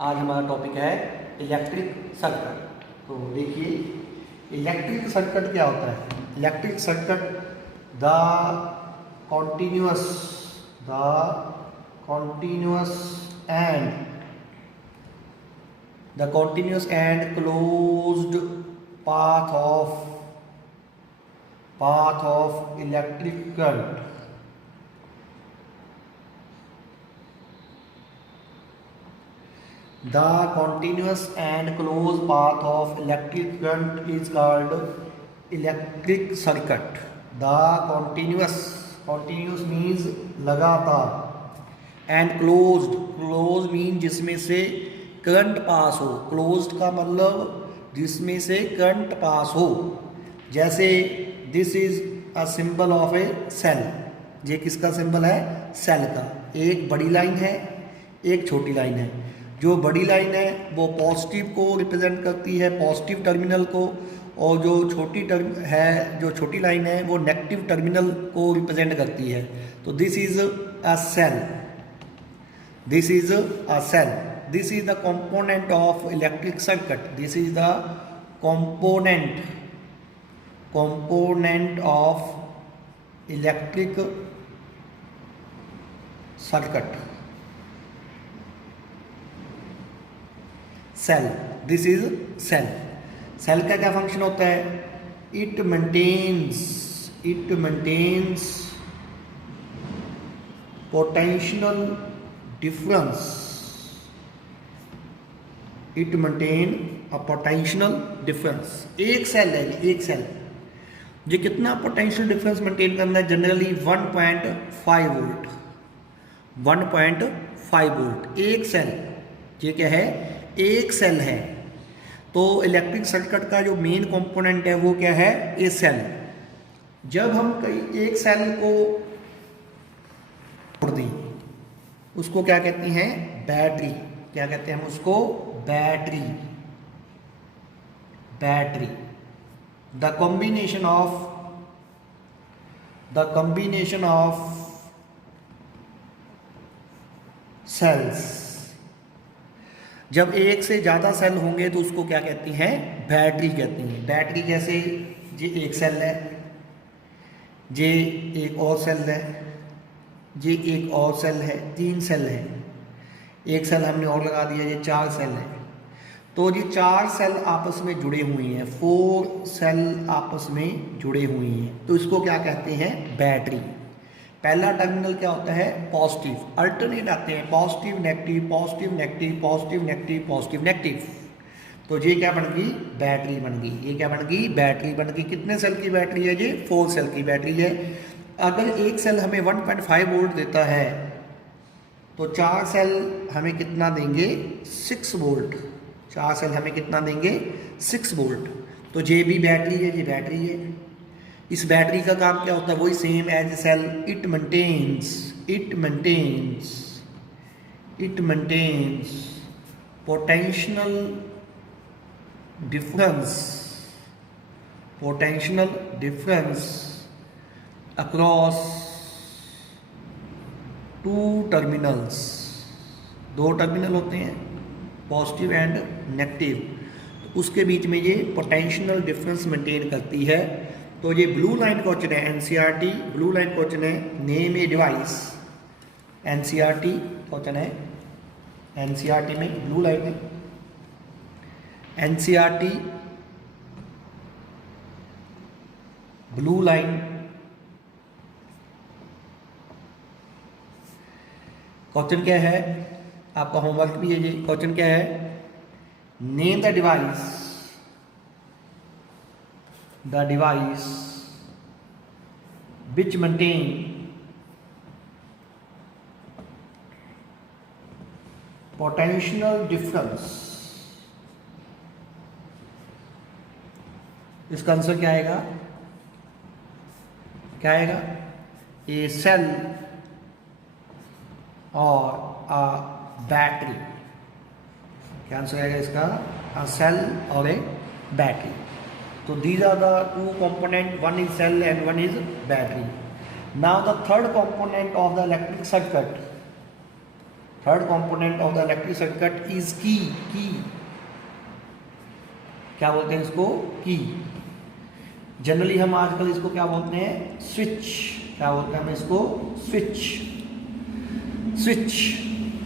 आज हमारा टॉपिक है इलेक्ट्रिक सर्किट। तो देखिए इलेक्ट्रिक सर्किट क्या होता है। Electric circuit the continuous and closed path of electric current the continuous and closed path of electric current is called electric circuit. The continuous means लगातार and closed means जिसमें से current pass हो। Closed का मतलब जिसमें से current pass हो। जैसे this is a symbol of a cell. ये किसका सिंबल है? सेल का। एक बड़ी लाइन है, एक छोटी लाइन है। जो बड़ी लाइन है वो पॉजिटिव को रिप्रेजेंट करती है, पॉजिटिव टर्मिनल को, और जो छोटी लाइन है वो नेगेटिव टर्मिनल को रिप्रेजेंट करती है। तो this is a cell. This is the component of electric circuit. This is the component of electric circuit. Cell. This is cell. Cell का क्या फंक्शन होता है? It maintains potential difference. It maintain a potential difference. एक cell है, एक cell ये कितना potential difference maintain करना है? Generally 1.5 volt. 1.5 वोल्ट एक सेल। ये क्या है? एक सेल है। तो इलेक्ट्रिक सर्किट का जो मेन कंपोनेंट है वो क्या है? ये सेल। जब हम एक सेल को तोड़ दें उसको क्या कहते हैं? बैटरी। क्या कहते हैं हम उसको? Battery. The combination of cells। जब एक से ज़्यादा सेल होंगे तो उसको क्या कहती हैं? बैटरी कहती हैं। बैटरी जैसे ये एक सेल है, ये एक और सेल है, ये एक और सेल है, 3 सेल है। एक सेल हमने और लगा दिया, ये 4 सेल है। तो ये 4 सेल आपस में जुड़े हुए हैं, 4 सेल आपस में जुड़े हुए हैं। तो इसको क्या कहते हैं? बैटरी। पहला टर्मिनल क्या होता है? पॉजिटिव। अल्टरनेट आते हैं, positive negative, positive negative, positive negative, positive negative. तो ये क्या बन गई? बैटरी बन गई। ये क्या बन गई? बैटरी बन गई। कितने सेल की बैटरी है? ये 4 सेल की बैटरी है। अगर एक सेल हमें 1.5 वोल्ट देता है तो 4 सेल हमें कितना देंगे? 6 वोल्ट। 4 सेल हमें कितना देंगे? 6 वोल्ट। तो ये भी बैटरी है, ये बैटरी है। इस बैटरी का काम क्या होता है? वही same as a cell. It maintains potential difference across 2 terminals. 2 terminal होते हैं, पॉजिटिव एंड नेगेटिव। तो उसके बीच में ये पोटेंशियल डिफरेंस मेंटेन करती है। तो ये ब्लू लाइन क्वेश्चन है, एनसीईआरटी ब्लू लाइन क्वेश्चन है। Name a device. NCERT question है, एनसीईआरटी में ब्लू लाइन है। एनसीईआरटी ब्लू लाइन क्वेश्चन क्या है? आपका होमवर्क भी है ये। क्वेश्चन क्या है? Name the device which maintain potential difference। इसका आंसर क्या आएगा? ए सेल और अ बैटरी। क्या आंसर आएगा इसका? अ सेल और ए बैटरी। तो these are the 2 component, one is cell and one is battery. Now the third component of the electric circuit third component of the electric circuit is की। की क्या बोलते हैं इसको? की। जनरली हम आजकल इसको क्या बोलते हैं? स्विच। क्या बोलते हैं हम इसको? स्विच। स्विच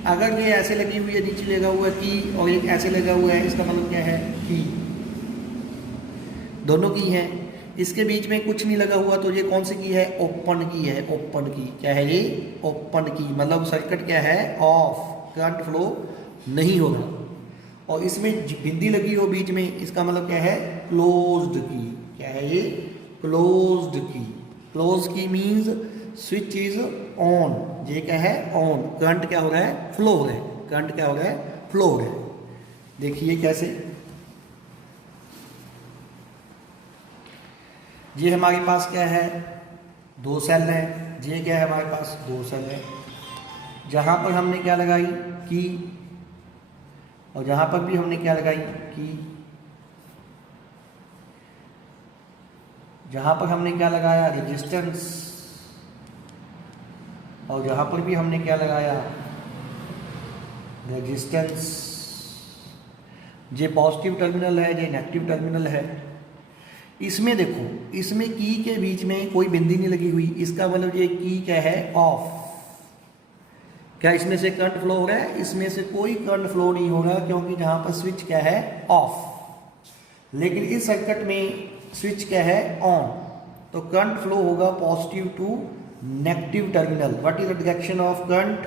अगर ये ऐसे लगी हुई है, नीचे लगा हुआ है की और एक ऐसे लगा हुआ है, इसका मतलब क्या है? की। दोनों की है, इसके बीच में कुछ नहीं लगा हुआ, तो ये कौन सी की है? ओपन की है। ओपन की क्या है ये? ओपन की। मतलब सर्किट क्या है? ऑफ, करंट फ्लो नहीं होगा। और इसमें बिंदी लगी हो बीच में, इसका मतलब क्या है? क्लोज्ड की। क्या है ये? क्लोज्ड की। क्लोज की मीन्स स्विच इज ऑन। ये क्या है? ऑन। करंट क्या हो रहा है? फ्लो हो रहा है। करंट क्या हो रहा है? फ्लो हो रहा है। देखिए कैसे। ये हमारे पास क्या है? दो सेल है। ये क्या है हमारे पास? दो सेल है। जहां पर हमने क्या लगाई? की। और जहां पर भी हमने क्या लगाई? की। जहां पर हमने क्या लगाया? रेजिस्टेंस। और जहां पर भी हमने क्या लगाया? रेजिस्टेंस। ये पॉजिटिव टर्मिनल है, ये नेगेटिव टर्मिनल है। इसमें देखो, इसमें की के बीच में कोई बिंदी नहीं लगी हुई, इसका मतलब ये की क्या है? ऑफ। क्या इसमें से करंट फ्लो हो रहा है? इसमें से कोई करंट फ्लो नहीं हो रहा, क्योंकि जहां पर स्विच क्या है? ऑफ। लेकिन इस सर्किट में स्विच क्या है? ऑन। तो करंट फ्लो होगा positive to negative terminal. What is the direction of current?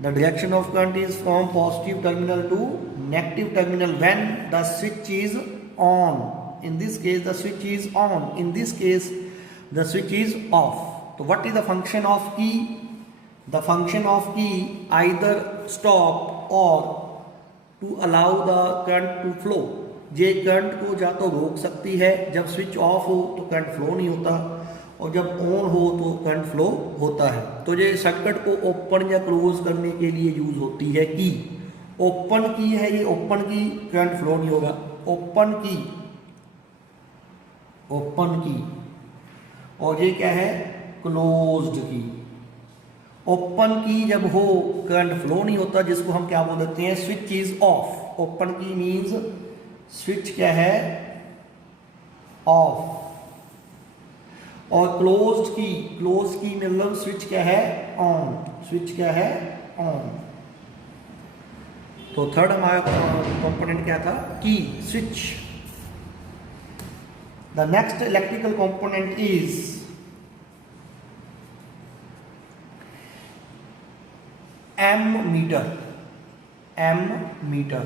The direction of current is from positive terminal to negative terminal when the switch is on. In this case the switch is on, in this case the switch is off. So what is the function of key? The function of key either stop or to allow the current to flow. ये current को या तो रोक सकती है, जब switch off हो तो करंट फ्लो नहीं होता, और जब ऑन हो तो करंट फ्लो होता है। तो ये सर्किट को ओपन या क्लोज करने के लिए यूज होती है की। ओपन की है ये, ओपन की, करंट फ्लो नहीं होगा। ओपन की, ओपन की। और ये क्या है? क्लोज्ड की। ओपन की जब हो करंट फ्लो नहीं होता, जिसको हम क्या बोल देते हैं? Switch is of. ओपन की मींस स्विच क्या है? ऑफ। और क्लोज्ड की, क्लोज की मतलब स्विच क्या है? ऑन। स्विच क्या है? ऑन। तो थर्ड हमारा कंपोनेंट क्या था? की, switch. The next electrical component is ammeter. Ammeter.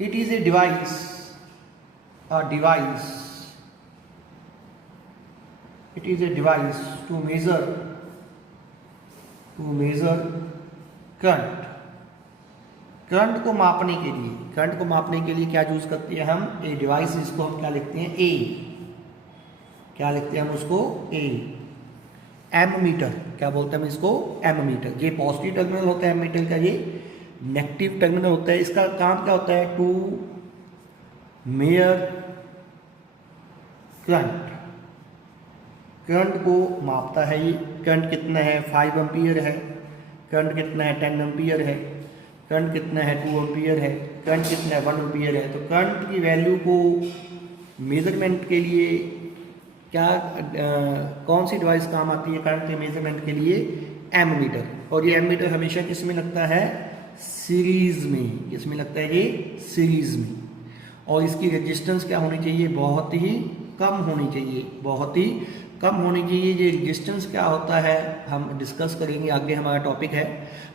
It is a device. A device. It is a device to measure current. Current को मापने के लिए, करंट को मापने के लिए क्या यूज करते हैं हम? A device. इसको हम क्या लिखते हैं? ए। क्या लिखते हैं हम उसको? ए। एममीटर। क्या बोलते हैं हम इसको? एममीटर। ये पॉजिटिव टर्मिनल होता है एममीटर का, ये नेगेटिव टर्मिनल होता है। इसका काम क्या होता है? To mayor current. करंट को मापता है ये। करंट कितना है? 5 एम्पियर है। करंट कितना है? 10 एम्पियर है। करंट कितना है? 2 एम्पियर है। करंट कितना है? 1 एम्पियर है। तो करंट की वैल्यू को मेजरमेंट के लिए क्या कौन सी डिवाइस काम आती है करंट के मेजरमेंट के लिए? एममीटर। और ये एममीटर हमेशा किस में लगता है? सीरीज में। किस में लगता है ये? सीरीज में। और इसकी रेजिस्टेंस क्या होनी चाहिए? बहुत ही कम होनी चाहिए। बहुत ही कम होनी चाहिए। ये रेजिस्टेंस क्या होता है हम डिस्कस करेंगे, आगे हमारा टॉपिक है,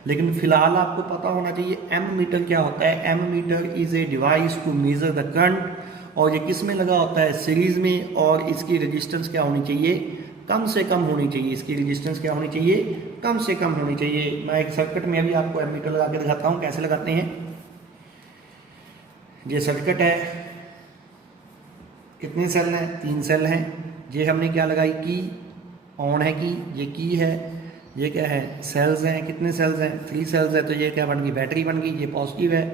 लेकिन फिलहाल आपको पता होना चाहिए एममीटर क्या होता है। Ammeter is a device to measure the current, और ये किस में लगा होता है? सीरीज में। और इसकी रेजिस्टेंस क्या होनी चाहिए? कम से कम होनी चाहिए। इसकी रेजिस्टेंस क्या होनी चाहिए? कम से कम होनी चाहिए। मैं एक सर्किट में अभी आपको एममीटर लगा के दिखाता हूँ कैसे लगाते हैं। ये सर्किट है, कितने सेल हैं? 3 सेल हैं। ये हमने क्या लगाई? की। ऑन है की, ये की है। ये क्या है? सेल्स हैं। कितने सेल्स हैं? 3 सेल्स है। तो ये क्या बन गई? बैटरी बन गई। ये पॉजिटिव है,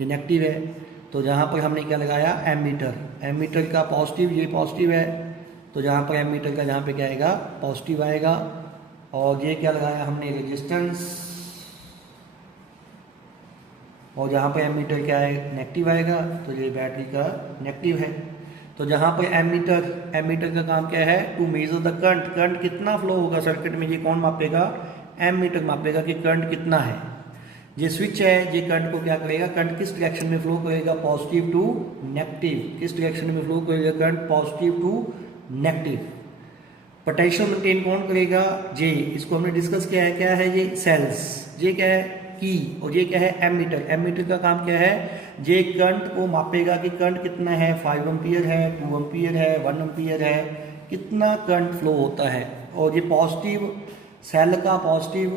ये नेगेटिव है। तो जहाँ पर हमने क्या लगाया? एममीटर। एममीटर का पॉजिटिव, ये पॉजिटिव है, तो जहाँ पर एममीटर का जहाँ पे क्या आएगा? पॉजिटिव आएगा। और ये क्या लगाया हमने? रेजिस्टेंस। और जहाँ पर एमीटर क्या है, नेगेटिव आएगा, तो ये बैटरी का नेगेटिव है। तो जहाँ पर एमीटर का काम क्या है, टू मेजर द करंट कितना फ्लो होगा सर्किट में, ये कौन मापेगा, एमीटर मापेगा कि करंट कितना है। ये स्विच है, ये करंट को क्या करेगा, करंट किस डायरेक्शन में फ्लो करेगा, पॉजिटिव टू नेगेटिव, किस डायरेक्शन में फ्लो करेगा current, positive to negative. Potential maintain कौन करेगा, जे, इसको हमने डिस्कस किया है, क्या है ये, सेल्स, ये क्या है, की, और ये क्या है, एमीटर का काम क्या है, ये करंट को मापेगा कि करंट कितना है, 5 एम्पियर है, 2 एम्पियर है, 1 एम्पियर है, कितना करंट फ्लो होता है। और ये पॉजिटिव, सेल का पॉजिटिव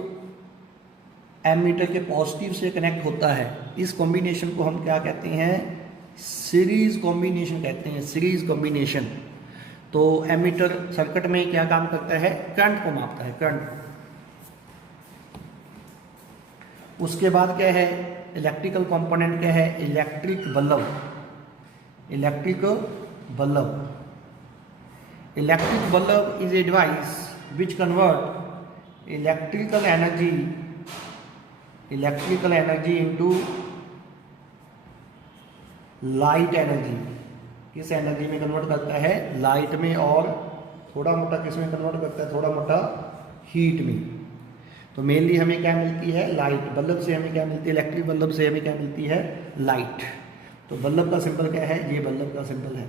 एमीटर के पॉजिटिव से कनेक्ट होता है। इस कॉम्बिनेशन को हम क्या कहते हैं, सीरीज कॉम्बिनेशन कहते हैं, सीरीज कॉम्बिनेशन। तो एमीटर सर्किट में क्या काम करता है, करंट को मापता है, करंट। उसके बाद क्या है, इलेक्ट्रिकल कंपोनेंट क्या है, electric bulb, electric bulb. Electric bulb is a device which convert electrical energy into light energy. किस एनर्जी में कन्वर्ट करता है, लाइट में, और थोड़ा मोटा किस में कन्वर्ट करता है, थोड़ा मोटा हीट में। तो मेनली हमें क्या मिलती है, लाइट। बल्ब से हमें क्या मिलती है, इलेक्ट्रिक बल्ब से हमें क्या मिलती है, लाइट। तो बल्ब का सिंबल क्या है, ये बल्ब का सिंबल है,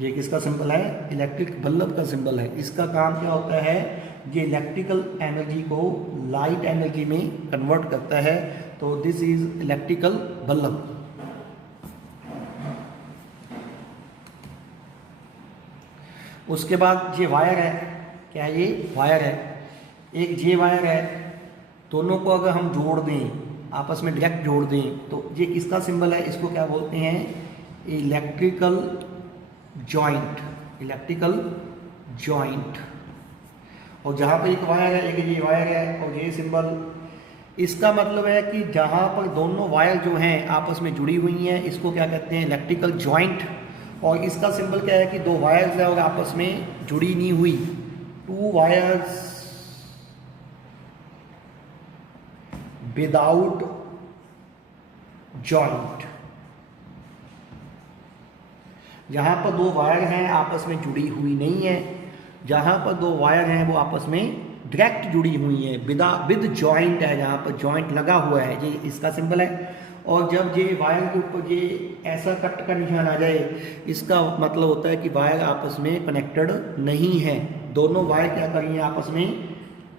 ये किसका सिंबल है, इलेक्ट्रिक बल्ब का सिंबल है। इसका काम क्या होता है, ये इलेक्ट्रिकल एनर्जी को लाइट एनर्जी में कन्वर्ट करता है। तो दिस इज इलेक्ट्रिकल बल्ब। उसके बाद ये वायर है, क्या है, ये वायर है, एक ये वायर है, दोनों को अगर हम जोड़ दें, आपस में डायरेक्ट जोड़ दें, तो ये किसका सिंबल है, इसको क्या बोलते हैं, इलेक्ट्रिकल जॉइंट, इलेक्ट्रिकल जॉइंट। और जहाँ पर एक वायर है, एक ये वायर है, और ये सिंबल, इसका मतलब है कि जहाँ पर दोनों वायर जो हैं आपस में जुड़ी हुई हैं, इसको क्या कहते हैं, इलेक्ट्रिकल जॉइंट। और इसका सिंबल क्या है कि दो वायर्स है और आपस में जुड़ी नहीं हुई, टू वायर्स विदाउट जॉइंट। जहां पर दो वायर हैं आपस में जुड़ी हुई नहीं है, जहां पर दो वायर हैं वो आपस में डायरेक्ट जुड़ी हुई है, विद जॉइंट है, जहां पर जॉइंट लगा हुआ है, ये इसका सिंबल है। और जब ये वायर के ऊपर ये ऐसा कट का निशान आ जाए, इसका मतलब होता है कि वायर आपस में कनेक्टेड नहीं है। दोनों वायर क्या कर रही हैं, आपस में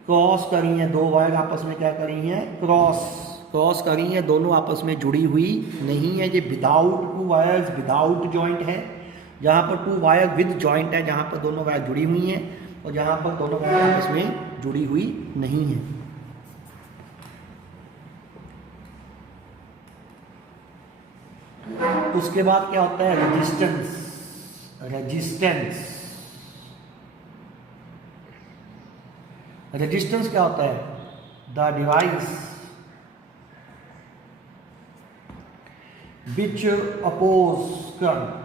क्रॉस कर रही हैं, दो वायर आपस में क्या कर रही हैं, क्रॉस कर रही हैं, दोनों आपस में जुड़ी हुई नहीं है। ये without, to wires without joint है, जहाँ पर टू वायर विद जॉइंट है, जहाँ पर दोनों वायर जुड़ी हुई हैं, और जहाँ पर दोनों वायर आपस में जुड़ी हुई नहीं है। उसके बाद क्या होता है, रेजिस्टेंस क्या होता है, the device which oppose current,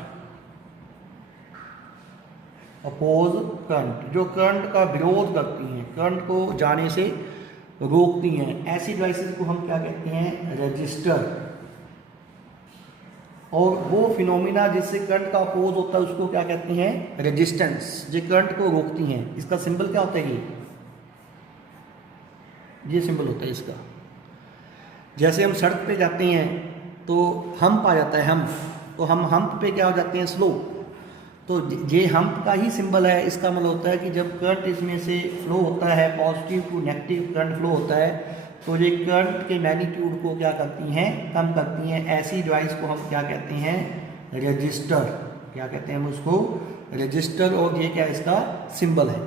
जो करंट का विरोध करती हैं, करंट को जाने से रोकती हैं, ऐसी डिवाइसेस को हम क्या कहते हैं, रेजिस्टर। और वो फिनोमिना जिससे करंट का अपोज होता है उसको क्या कहते हैं, रेजिस्टेंस, जो करंट को रोकती हैं। इसका सिंबल क्या होता है, ये सिंबल होता है इसका। जैसे हम सड़क पे जाते हैं तो हम्प आ जाता है, तो हम हम्प पे क्या हो जाते हैं, स्लो। तो ये हम्प का ही सिंबल है। इसका मतलब होता है कि जब करंट इसमें से फ्लो होता है, positive to negative current flow होता है, तो ये करंट के मैग्नीट्यूड को क्या करती हैं, कम करती हैं। ऐसी डिवाइस को हम क्या कहते हैं, रजिस्टर। क्या कहते हैं हम उसको, रजिस्टर। और ये क्या इसका सिंबल है।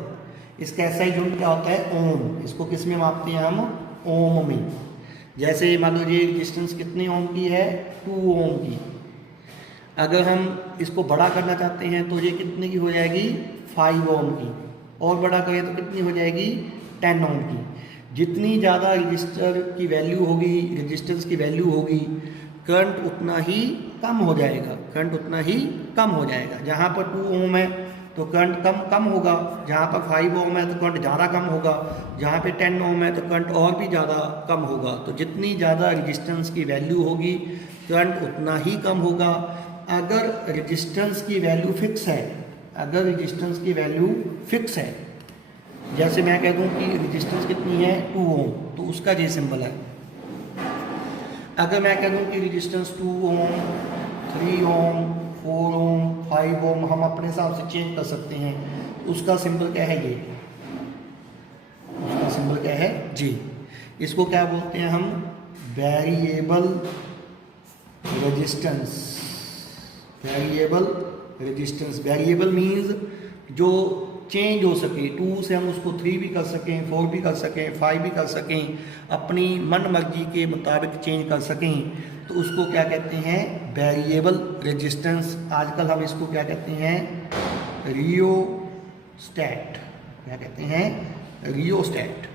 इसका एसआई यूनिट क्या होता है, ओम। इसको किस में मापते हैं हम, ओम में। जैसे मान लो ये रेजिस्टेंस कितने ओम की है, 2 ओम की। अगर हम इसको बड़ा करना चाहते हैं तो ये कितने की हो जाएगी, 5 ओम की। और बड़ा करें तो कितनी हो जाएगी, 10 ओम की। जितनी ज़्यादा रजिस्टर की वैल्यू होगी, रेजिस्टेंस की वैल्यू होगी, करंट उतना ही कम हो जाएगा, करंट उतना ही कम हो जाएगा। जहाँ पर 2 ओम है तो करंट कम होगा, जहाँ पर 5 ओम है तो करंट ज़्यादा कम होगा, जहाँ पे 10 ओम है तो करंट और भी ज़्यादा कम होगा। तो जितनी ज़्यादा रेजिस्टेंस की वैल्यू होगी करंट उतना ही कम होगा। अगर रेजिस्टेंस की वैल्यू फिक्स है, अगर रेजिस्टेंस की वैल्यू फिक्स है, जैसे मैं कह दूँ कि रेजिस्टेंस कितनी है 2 ओम, तो उसका ये सिंबल है। अगर मैं कह दूँ कि रेजिस्टेंस 2 ओम, 3 ओम, 4 ओम, 5 ओम हम अपने हिसाब से चेंज कर सकते हैं, उसका सिंबल क्या है ये, उसका सिंबल क्या है जी। इसको क्या बोलते हैं हम, variable resistance. Variable resistance, variable means जो चेंज हो सके, 2 से हम उसको 3 भी कर सकें, 4 भी कर सकें, 5 भी कर सकें, अपनी मन मर्जी के मुताबिक चेंज कर सकें, तो उसको क्या कहते हैं, वेरिएबल रेजिस्टेंस। आजकल हम इसको क्या कहते हैं, रियोस्टैट। क्या कहते हैं, रियोस्टैट।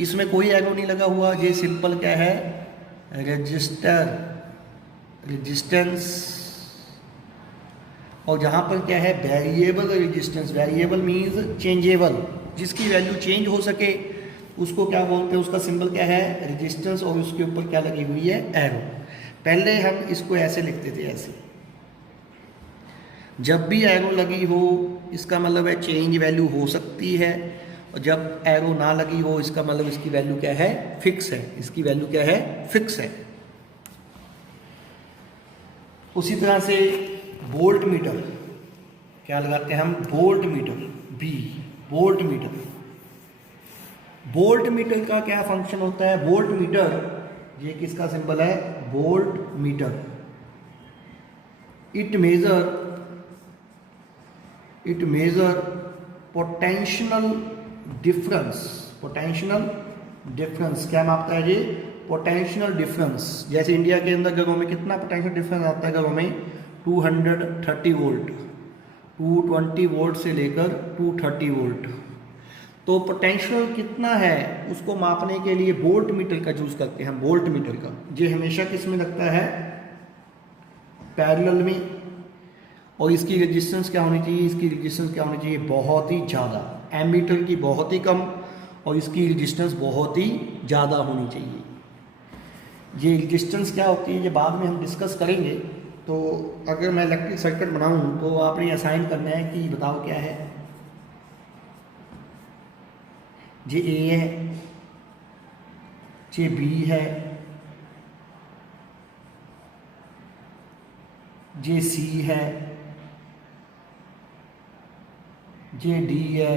इसमें कोई एरो नहीं लगा हुआ, ये सिंपल क्या है, रजिस्टर, रेजिस्टेंस, और जहाँ पर क्या है variable resistance. Variable means changeable, जिसकी वैल्यू चेंज हो सके उसको क्या बोलते हैं, उसका सिंबल क्या है, रेजिस्टेंस, और उसके ऊपर क्या लगी हुई है, एरो। पहले हम इसको ऐसे लिखते थे, ऐसे। जब भी एरो लगी हो इसका मतलब है चेंज वैल्यू हो सकती है, और जब एरो ना लगी हो इसका मतलब इसकी वैल्यू क्या है, फिक्स है। इसकी वैल्यू क्या है, फिक्स है। उसी तरह से वोल्ट मीटर, क्या लगाते हैं हम, voltmeter, B, voltmeter. Voltmeter का क्या फंक्शन होता है, वोल्ट मीटर, ये किसका सिंबल है, volt meter. It measure potential difference. Potential difference क्या मापता है ये, पोटेंशियल डिफरेंस। जैसे इंडिया के अंदर घरों में कितना पोटेंशियल डिफरेंस आता है, घरों में 230 वोल्ट, 220 वोल्ट से लेकर 230 वोल्ट। तो पोटेंशियल कितना है उसको मापने के लिए वोल्ट मीटर का यूज करते हैं हम। वोल्ट मीटर का ये हमेशा किस में लगता है, पैरेलल में। और इसकी रेजिस्टेंस क्या होनी चाहिए, इसकी रेजिस्टेंस क्या होनी चाहिए, बहुत ही ज़्यादा। एमीटर की बहुत ही कम और इसकी रेजिस्टेंस बहुत ही ज़्यादा होनी चाहिए। ये रेजिस्टेंस क्या होती है ये बाद में हम डिस्कस करेंगे। तो अगर मैं इलेक्ट्रिक सर्किट बनाऊं तो आपने असाइन करना है कि बताओ क्या है, जे ए है, जे बी है, जे सी है, जे डी है,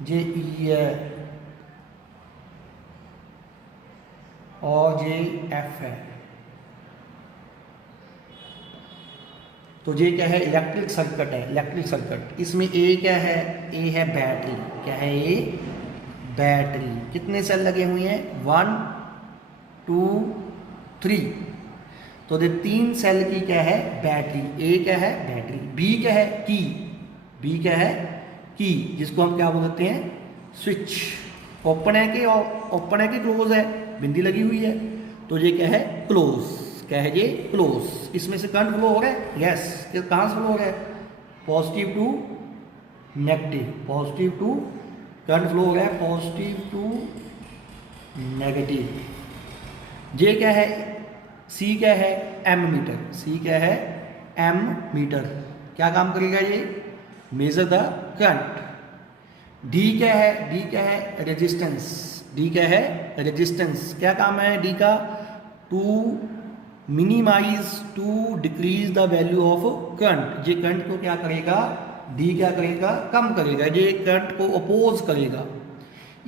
जे ई है और जे एफ है। तो ये क्या है, इलेक्ट्रिक सर्किट है, इलेक्ट्रिक सर्किट। इसमें ए क्या है, ए है बैटरी। क्या है, ए बैटरी। कितने सेल लगे हुए हैं, 1 2 3। तो ये 3 सेल की क्या है, बैटरी। ए क्या है, बैटरी। बी क्या है, की। बी क्या है, की, जिसको हम क्या बोलते हैं, स्विच। ओपन है कि ओपन है कि क्लोज है, बिंदी लगी हुई है, तो ये क्या है, क्लोज। क्या है ये, क्लोज। इसमें से करंट फ्लो हो रहा है, यस। कहाँ से फ्लो हो रहा है, positive to negative, positive to, current flow हो रहा है पॉजिटिव टू नेगेटिव। जे क्या है, सी क्या है, एम मीटर। सी क्या है, एम मीटर। क्या काम करेगा ये, मेजर द करंट। डी क्या है, डी क्या है, रेजिस्टेंस। डी क्या है, रेजिस्टेंस। क्या काम है डी का, to minimise, to decrease the value of current. ये करंट को क्या करेगा, डी क्या करेगा, कम करेगा, ये करंट को अपोज करेगा।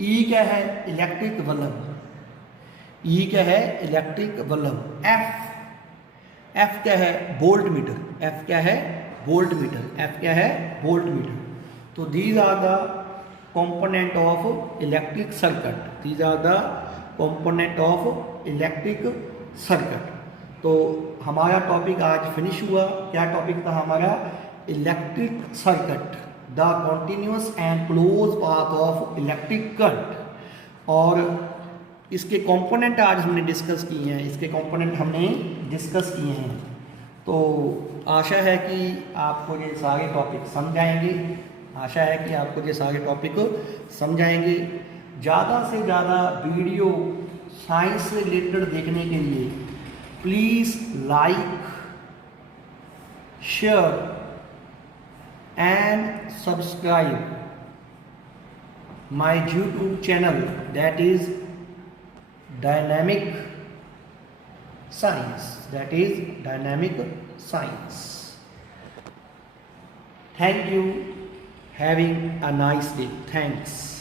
ई क्या है, इलेक्ट्रिक बल्ब। ई क्या है, इलेक्ट्रिक बल्ब। एफ क्या है, वोल्ट मीटर। एफ क्या है, वोल्ट मीटर। एफ क्या है, वोल्ट मीटर। तो these are the component of electric circuit. These are the component of electric circuit. तो हमारा टॉपिक आज फिनिश हुआ। क्या टॉपिक था हमारा, electric circuit, the continuous and close path of electric current. और इसके कंपोनेंट आज हमने डिस्कस किए हैं, इसके कंपोनेंट हमने डिस्कस किए हैं। तो आशा है कि आपको ये सारे टॉपिक समझ आएंगे, आशा है कि आपको ये सारे टॉपिक समझ आएंगे। ज़्यादा से ज़्यादा वीडियो साइंस से रिलेटेड देखने के लिए please like, share and subscribe my YouTube channel, that is dynamic science, that is dynamic science. Thank you, having a nice day. Thanks.